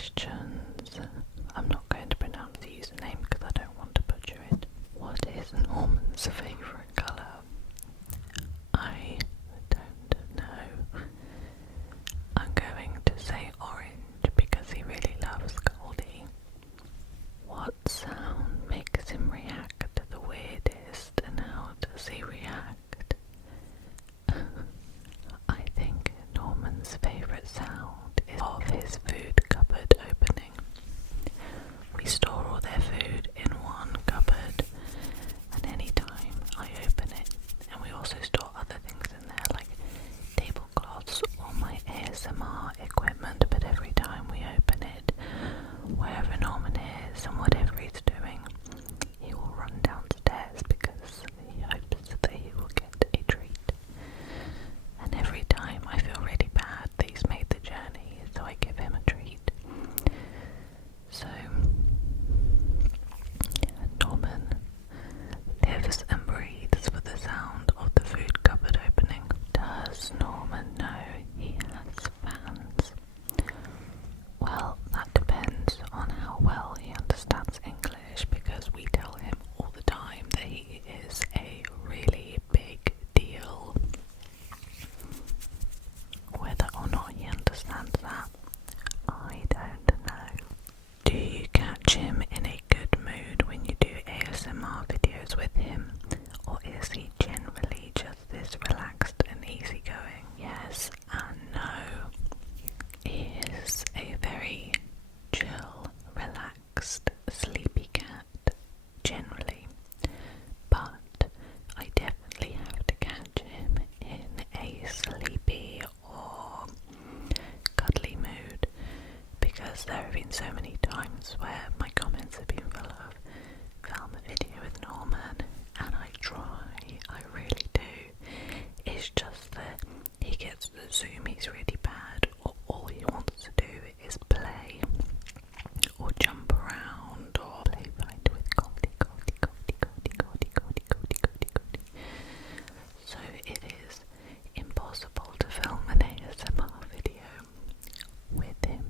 questions. I'm not going to pronounce the username because I don't want to butcher it. What is Norman's favourite colour? I don't know. I'm going to say orange because he really loves Goldie. What sound makes him react the weirdest, and how does he react? I think Norman's favourite sound is of his food cupboard opening. We store all their food in one cupboard, and any time I open it, and we also store other things in there like tablecloths or my ASMR equipment, but every time we open it, wherever Norman is and whatever he's doing, he will run downstairs because he hopes that he will get a treat. And every time I feel really bad that he's made the journey, so I give him a treat. So Norman lives and breathes for the sound of the food cupboard opening. Does Norman know he has fans? Well, that depends on how well he understands English, because we tell him all the time that he is a really big deal. Whether or not he understands that, I don't know. Do you catch him in a good mood when you do ASMR videos with him, or is he generally just this relaxed and easygoing? Yes and no. He is a very chill, relaxed, sleepy cat, generally, but I definitely have to catch him in a sleepy or cuddly mood, because there have been so many times where my comments have been full of film a video with Norman, and I really do. It's just that he gets the zoomies really bad, or all he wants to do is play, or jump around, or play fight with Goldie. So it is impossible to film an ASMR video with him.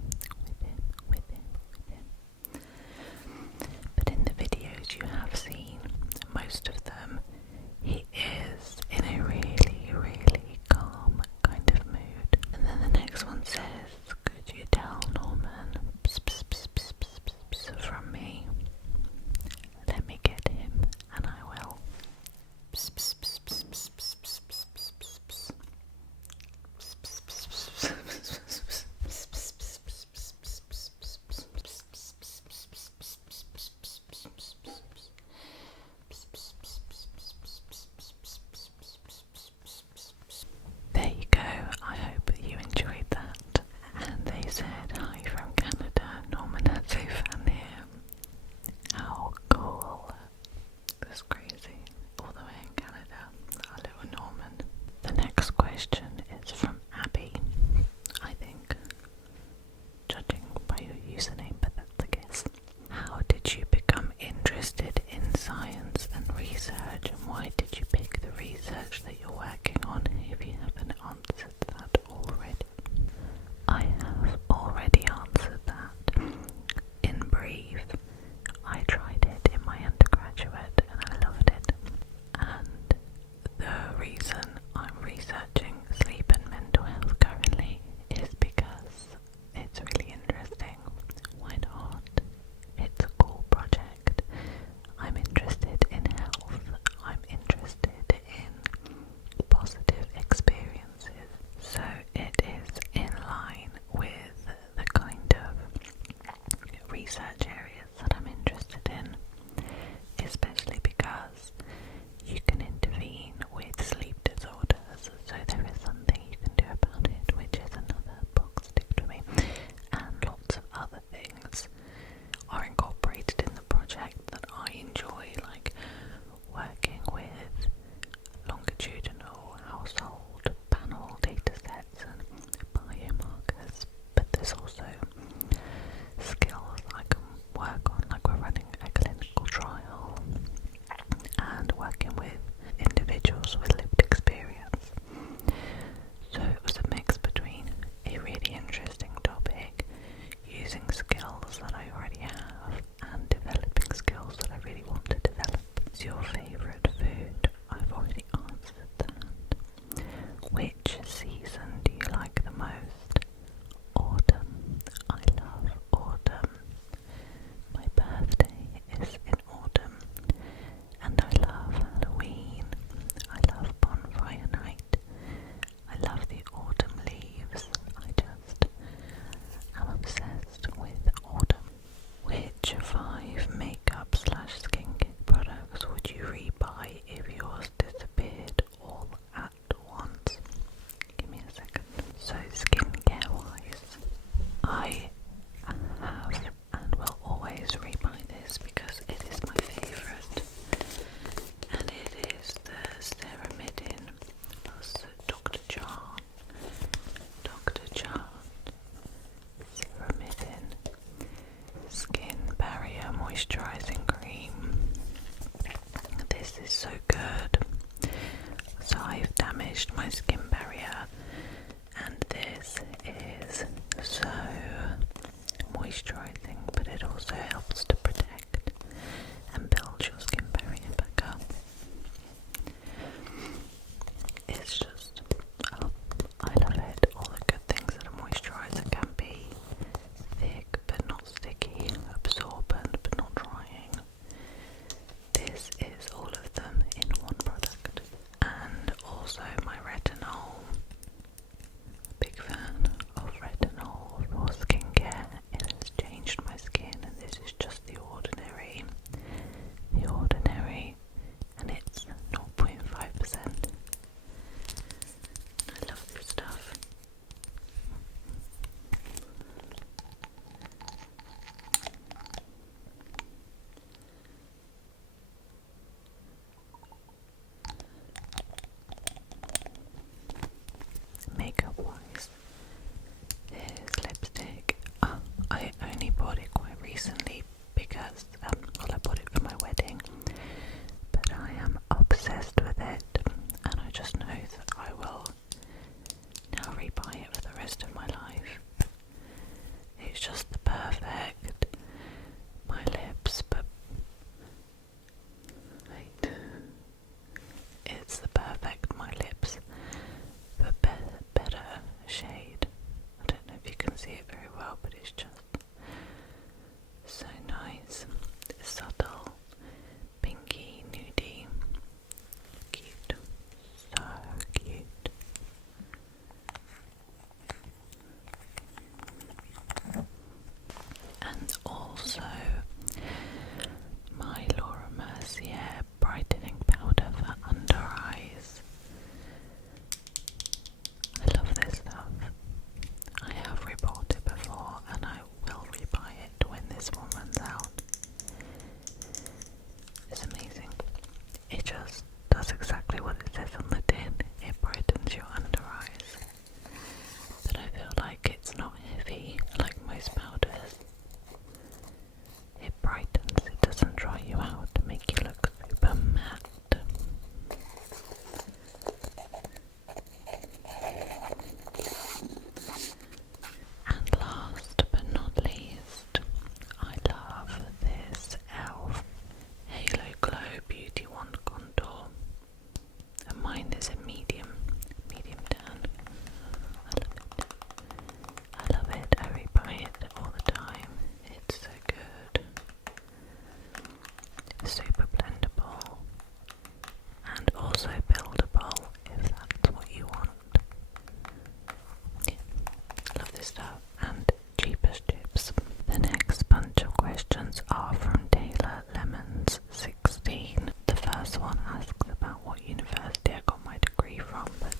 stuff and cheapest chips. The next bunch of questions are from Taylor Lemons 16. The first one asks about what university I got my degree from, but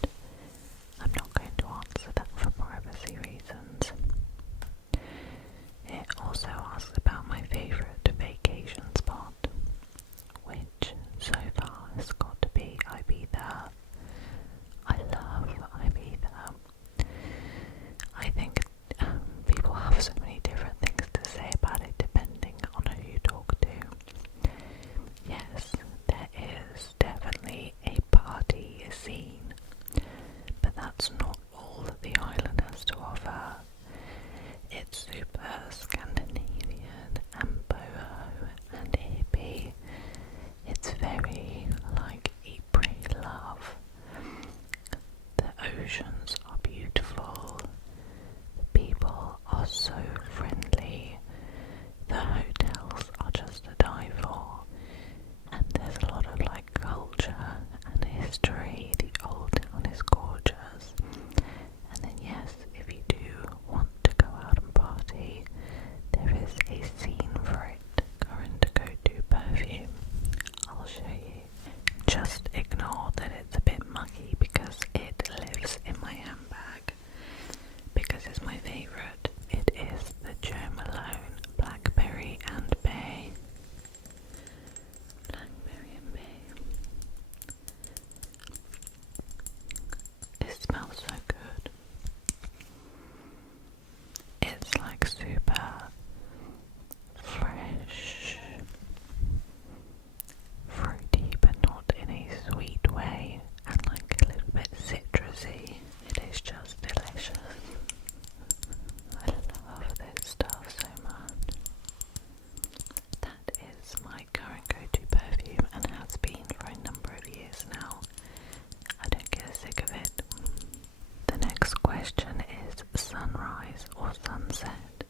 I'm not going to answer that for privacy reasons. It also asks about my favourite vacation spot, which so far has got to be Ibiza. I love Ibiza. I think people have so many different things to say about it depending on who you talk to. Yes, there is definitely a party scene, but that's not all that the island has to offer. It's super Scandinavian and boho and hippie. It's very like eat, pray, love. The oceans are beautiful. The people are so friendly. The hotels are just to die for. And there's a lot of like culture and history. The old town is gorgeous. And then yes, if you do want to go out and party, there is a scene for it. Current go-to perfume. I'll show you. Just ignore that it's a bit mucky because it lives in my handbag. Because it's my favourite. It is the Jo Malone Blackberry and Bay. Blackberry and Bay. It smells so good. It's like super fresh, fruity, but not in a sweet way, and like a little bit citrusy. It is just delicious. I love this stuff so much. That is my current go-to perfume and has been for a number of years now. I don't get sick of it. The next question is sunrise or sunset.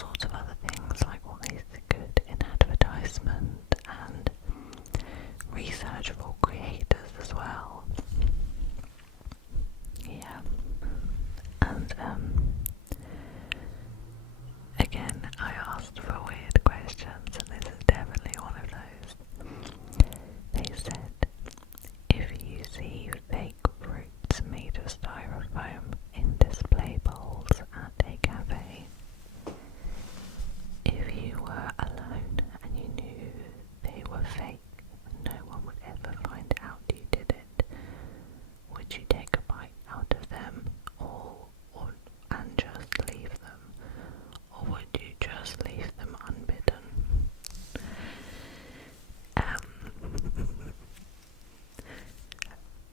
sorts of other things, like what is good in advertisement and research for creators as well. Yeah. And again, I asked for weird questions, and this is definitely one of those. They said, if you see fake fruits made of styrofoam in display bowls at a cafe, if you were alone and you knew they were fake and no one would ever find out you did it, would you take a bite out of them and just leave them? Or would you just leave them unbidden?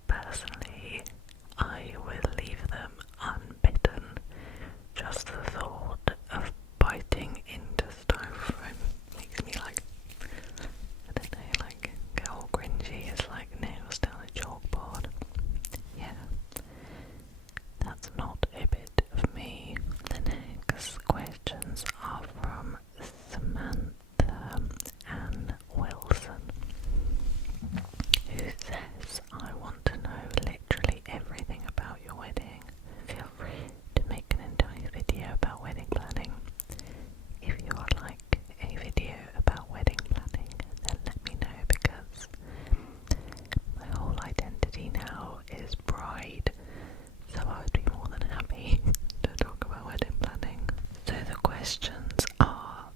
Personally, I will leave them unbidden. Just the thought of biting into styrofoam makes me like, I don't know, like get all cringy. It's like nails down a chalkboard. Yeah, that's not a bit of me. The next questions are from Samantha Ann Wilson, who says, I want to know literally everything about your wedding. Feel free to make an entire video about wedding planning. If you would like a video about wedding planning, then let me know, because my whole identity now is bride, so I would be more than happy to talk about wedding planning. So the questions are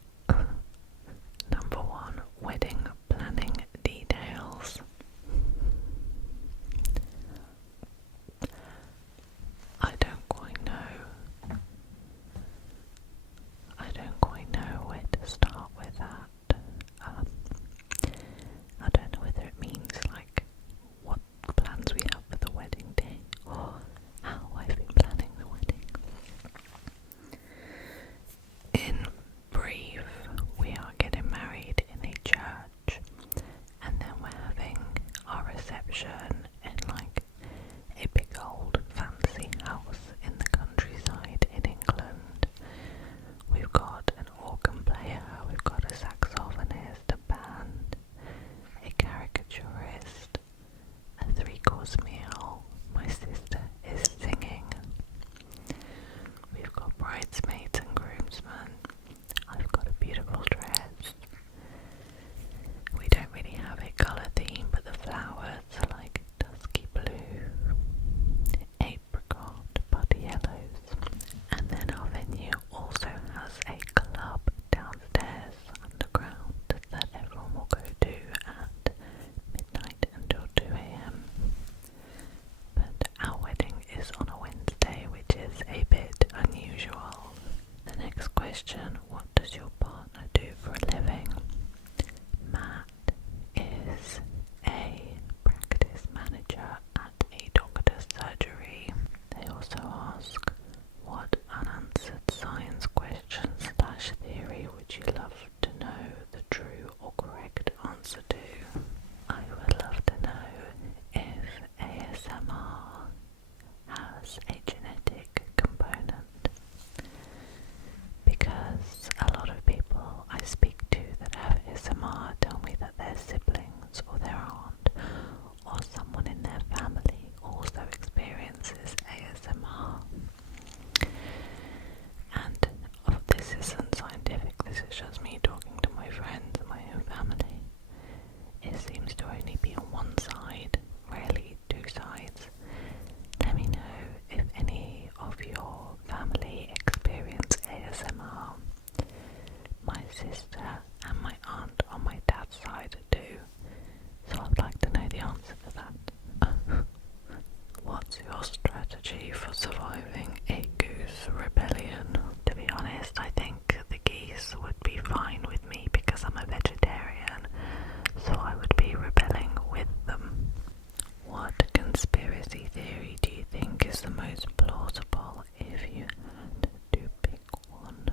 number 1, wedding planning details. I don't quite know where to start with that. I don't know whether it means like what plans we have for the wedding day, or how I've been planning the wedding. In brief, we are getting married in a church, and then we're having our reception in like a big old fancy house in the countryside in England. We've got an organ player, we've got a saxophonist, a band, a caricaturist, a 3-course meal. My sister is singing. We've got bridesmaids and groomsmen. I've got a beautiful dress. We don't really have a colour theme, but the flowers are like dusky blue, apricot, butty yellows. And then our venue also has a club downstairs underground that everyone will go to at midnight until 2 a.m. But our wedding is on a Wednesday, which is a bit unusual. The next question, what does your partner do for a living? Matt is a practice manager at a doctor's surgery. They also ask, what unanswered science question / theory would you love to know the true or correct answer to? I would love to know if ASMR has a genetic component, because a lot of people I speak to that have ASMR tell me that their siblings or their aunt or someone in their family also experiences ASMR. And this isn't scientific, this is just me talking to my friends and my own family. It seems to only be on one side, rarely 2 sides. Let me know if any of your family experience ASMR. My sister and my aunt on my dad's side do, so I'd like to know the answer to that. What's your strategy for surviving a goose rebellion? To be honest, I think the geese would be fine with me because I'm a vegetarian, so I would be rebelling with them. What conspiracy theory do you think is the most plausible if you had to pick one?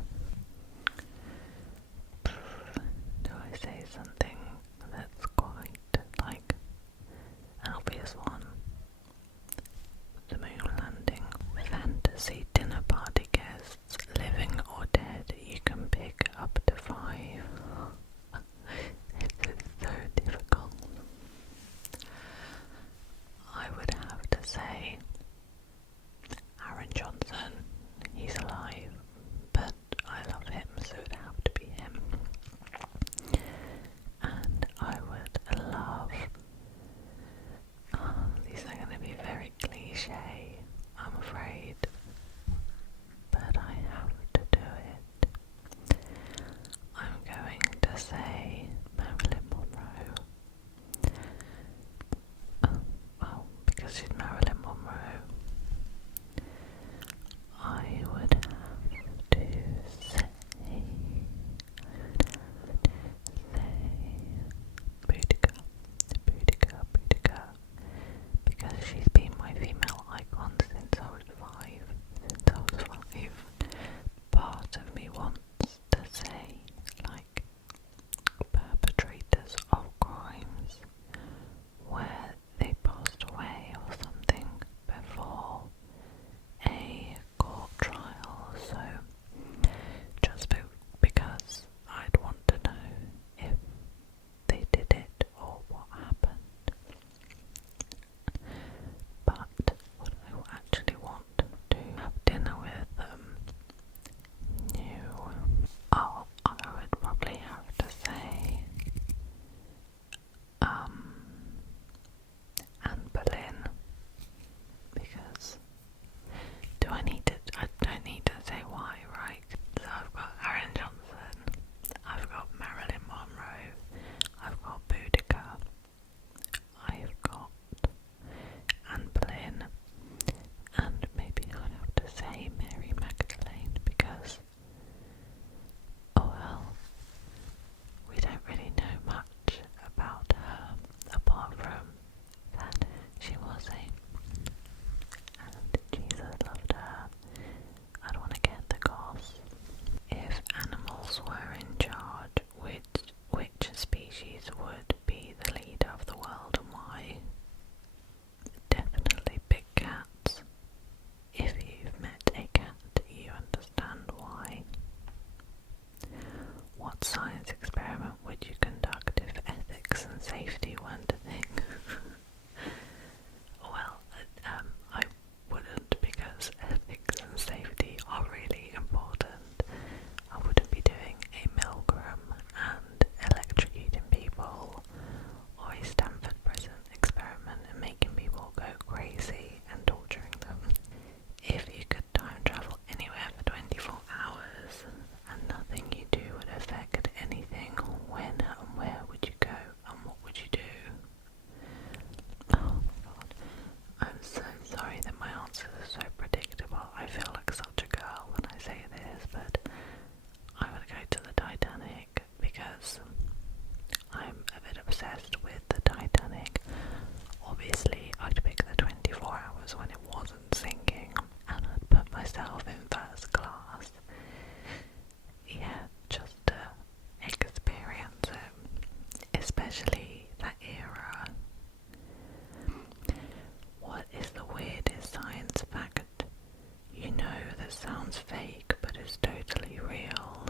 it sounds fake, but it's totally real.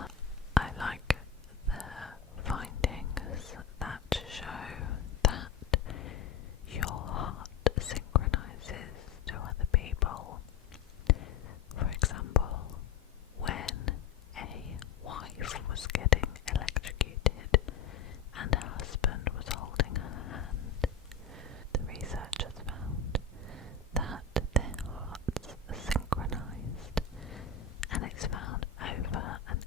I like the findings that show that your heart synchronizes to other people. For example, when a wife was getting electrocuted and her husband was holding her hand, the researchers found that their hearts are synchronized, and it's found over and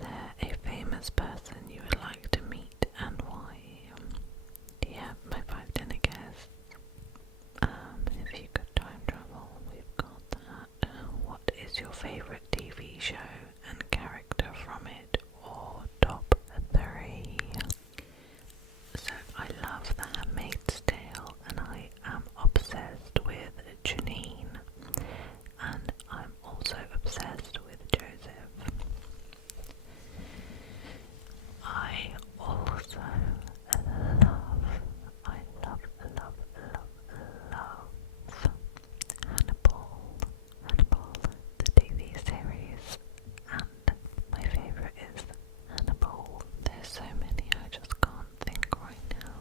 there a famous person you would like to meet and why? Yeah, my 5 dinner guests. If you could time travel, we've got that. What is your favourite TV show and character from it, or top 3? So I love The Handmaid's Tale, and I am obsessed with Janine, and I'm also obsessed with Joseph. I also love Hannibal, the TV series, and my favourite is Hannibal. There's so many, I just can't think right now.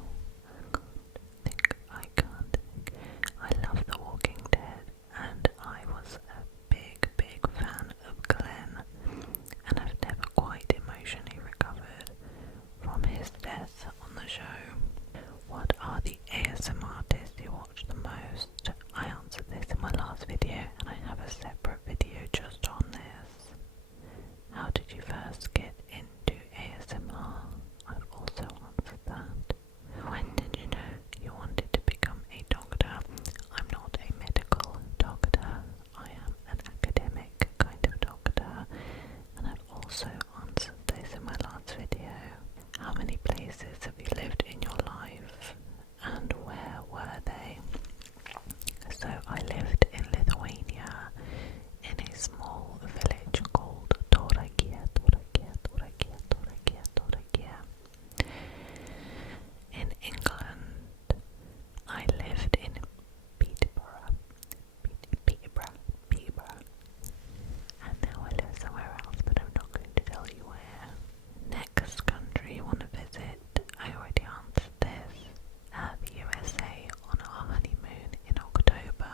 I can't think. I love The Walking Dead, and I was a big fan of Glenn, and I've never quite emotionally recovered from his death on the show. What are the ASMR artists you watch the most? I answered this in my last video, and I have a separate video just on this. How did you first get into ASMR? I've also answered that. When did you know you wanted to become a doctor? I'm not a medical doctor. I am an academic kind of doctor, and I've also answered this in my last video. How many places have you lived in your life, and where were they? So I lived in Lithuania, in a small village called Torakia. In England, I lived in Peterborough, and now I live somewhere else, but I'm not going to tell you where. Next country you want to visit? I already answered this. The USA on our honeymoon in October.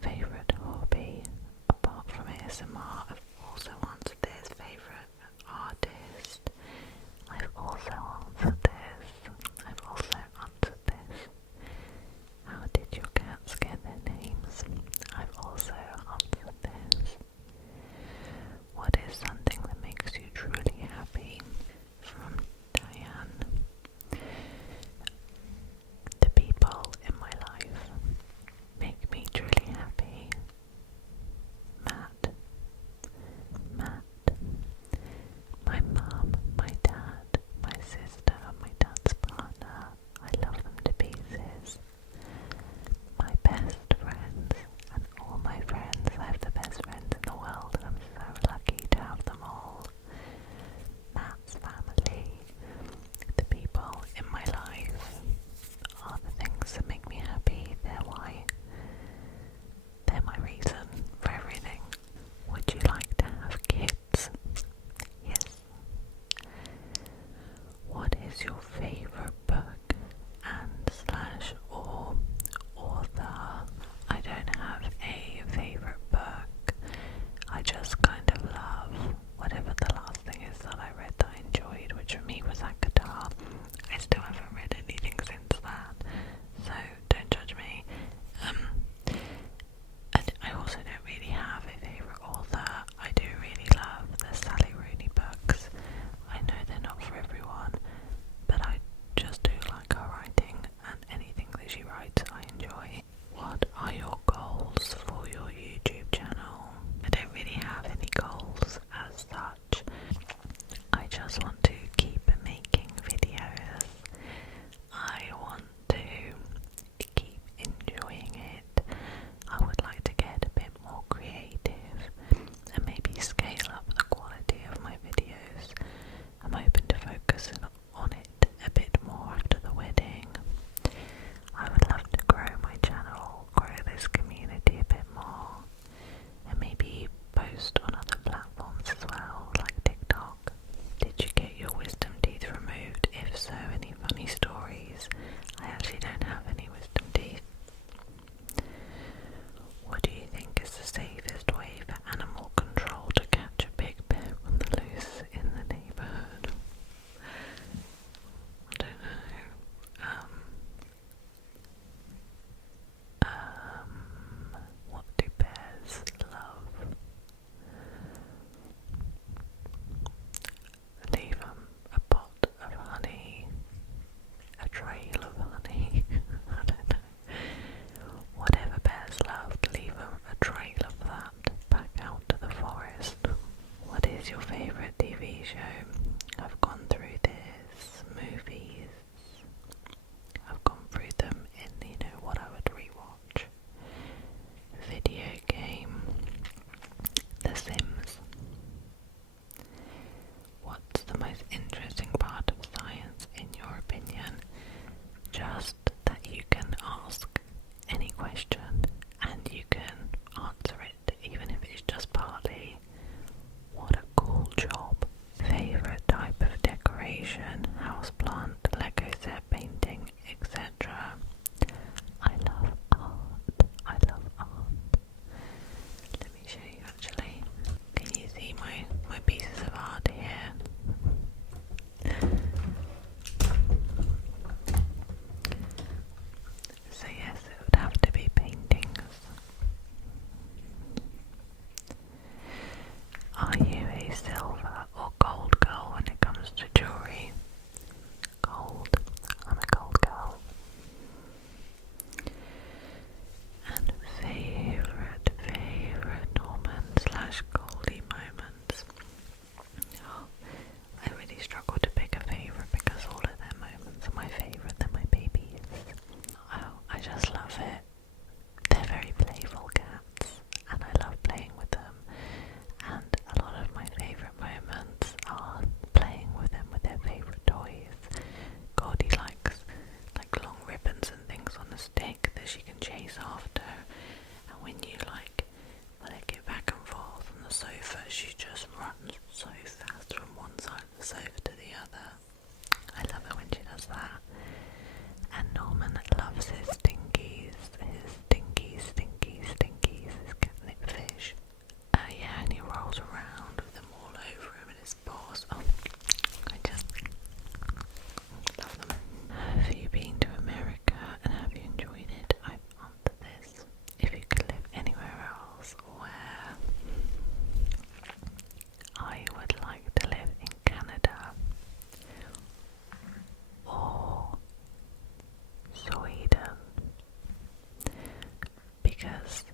Favourite hobby? Apart from ASMR, I've also answered this. Favourite artist? I've also answered this. I've also answered this. How did your cats get their names? I've also answered this. What is something that makes you truly happy? From Diane. The people in my life make me truly happy. Matt, my mum, my dad, my sister, my dad's partner, I love them to pieces. My best friends, and all my friends, I have the best friends in the world, and I'm so lucky to have them all. Matt's family, the people in my life, are the things that make me happy. They're my reason for everything. Would you like to have kids? Yes. What is your favourite book and slash or author? I don't have a favourite book. I just kind of love whatever the last thing is that I read that I enjoyed, which for me was that guitar. I still haven't read anything since that, so don't judge me. And I also don't really have a favourite author. I do really love the Sally Rooney books. I know they're not for everyone, but I just do like her writing, and anything that she writes I enjoy. What are your goals for your YouTube channel? I don't really have any goals as such. I just want to keep making videos. I want to keep enjoying it. I would like to get a bit more creative and maybe scale up the quality of my videos. I'm open to focusing on it a bit more after the wedding. I would love to grow my channel, grow this community a bit more, and maybe post on other platforms as well, like TikTok. Did you get show. I've gone through this, movies, I've gone through them in, what I would rewatch. Video game, The Sims. What's the most interesting part of science in your opinion? Just that you can ask any question and you can answer it, even if it's just partly. What a cool job. Favorite type of decoration, houseplant, Lego set, painting, etc. I love art. I love art. Let me show you actually. Can you see my pieces of art here? So yes, it would have to be paintings. Are you a silver or gold girl when it comes to jewellery? Gold. I'm a gold girl. And favourite Norman / Goldie moments. Oh, I really struggle to pick a favourite because all of their moments are my favourite. They're my babies. Oh, I just love it. They're very playful cats and I love playing with them. And a lot of my favourite moments are playing with them with their favourite toys. Goldie likes like long ribbons and things on a stick that she can chase after. And when you flick it back and forth on the sofa, she just runs so fast from one side of the sofa to the other. I love it when she does that. And Norman loves his stinkies, his catnip fish. Yeah, and he rolls around with them all over him and his paws. Oh, I just love them. Have you been to America and have you enjoyed it? I've answered this. If you could live anywhere else, where? I would like to live in Canada or Sweden because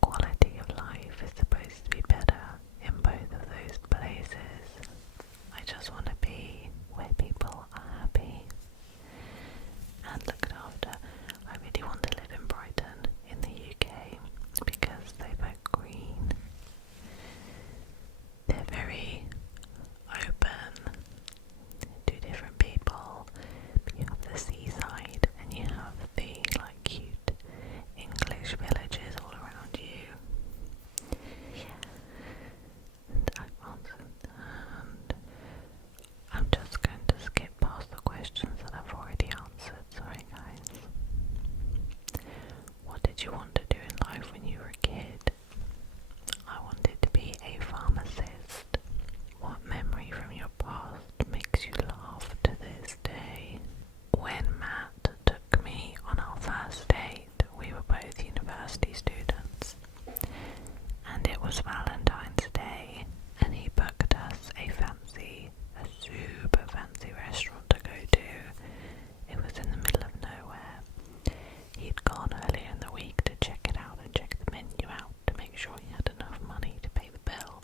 quality of life is supposed to be better in both of those places. I just want to be where people are happy and looked after. I really want to live in Brighton in the UK because they vote Green. They're very open to different people. You have the seaside and you have the cute English villages all around you. Yeah. And I've answered and I'm just going to skip past the questions that I've already answered. Sorry guys. What did you want to do in life when you were a kid? I wanted to be a pharmacist. What memory from your past makes you laugh to this day? When Matt took me on our first date, we were both university students, and it was Valentine's Day, and he booked us a super fancy restaurant to go to. It was in the middle of nowhere. He'd gone earlier in the week to check it out and check the menu out to make sure he had enough money to pay the bill.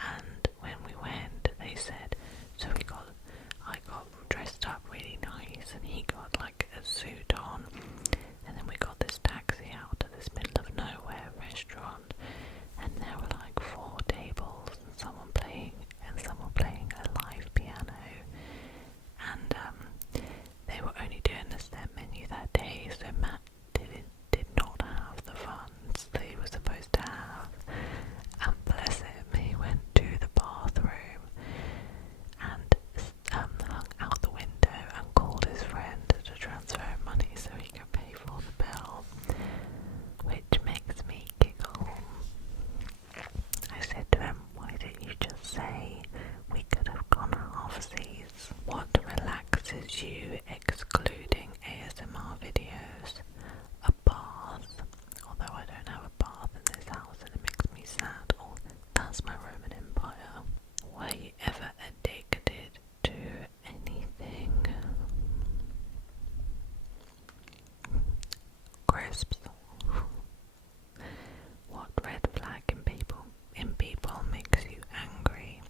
And when we went, they said, I got dressed up really nice and he got a suit on, and then we got this taxi out to this middle of nowhere restaurant, and there were 4 tables and someone playing a live piano, and they were only doing a set menu that day, so Matt did not have the funds that he was supposed to have, and bless him, he went to the bathroom and hung out the window and called his friend to transfer money so he could pay for the bill, which makes me giggle. I said to him, why didn't you just say we could have gone halfsies? What relaxes you excluding ASMR videos? A bath. Although I don't have a bath in this house and it makes me sad. Oh, that's my Roman Empire. Were you ever addicted to anything? Crisps. What red flag in people makes you angry?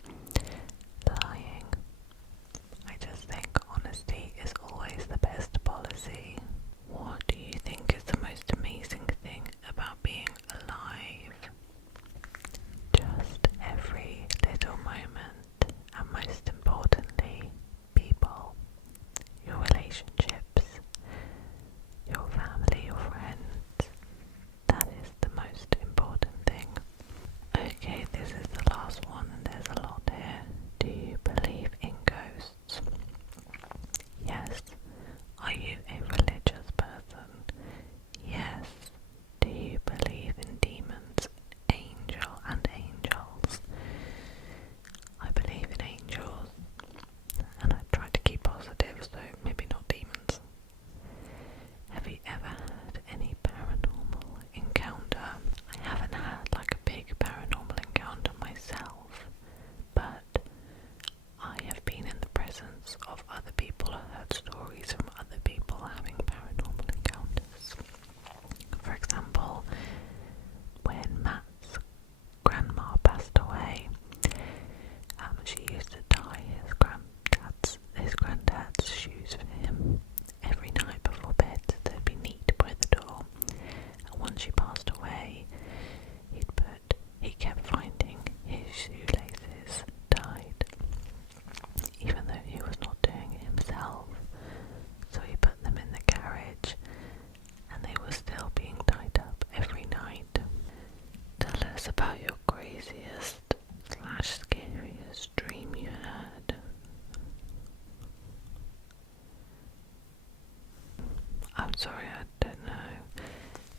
sorry, I don't know.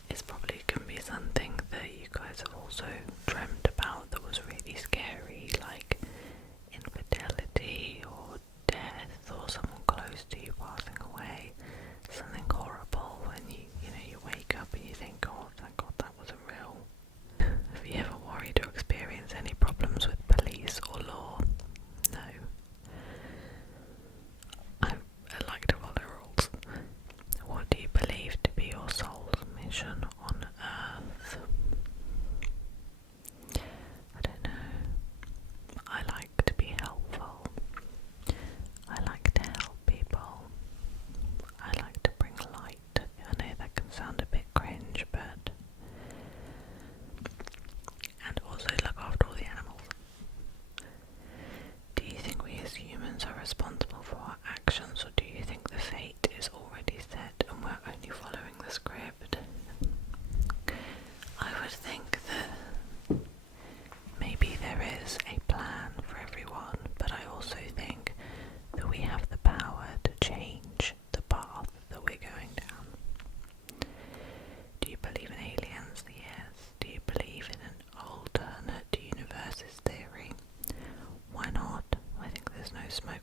It's probably going to be something that you guys have also dreamt about that was really scary, like infidelity or death or someone close to you passing away. Something horrible when you wake up and you think, oh, thank God that wasn't real. Have you ever worried or experienced any problems with police or law? No. I like to follow rules. What do you believe to be your soul's mission on Earth? I don't know. I like to be helpful. I like to help people. I like to bring light. I know that can sound a bit cringe, but... And also look after all the animals. Do you think we as humans are responsible for our actions, or do you think the fate is already set and we're only following the script? I would think that maybe there is a plan for everyone, but I also think that we have the power to change the path that we're going down. Do you believe in aliens? Yes. Do you believe in an alternate universes theory? Why not? I think there's no smoke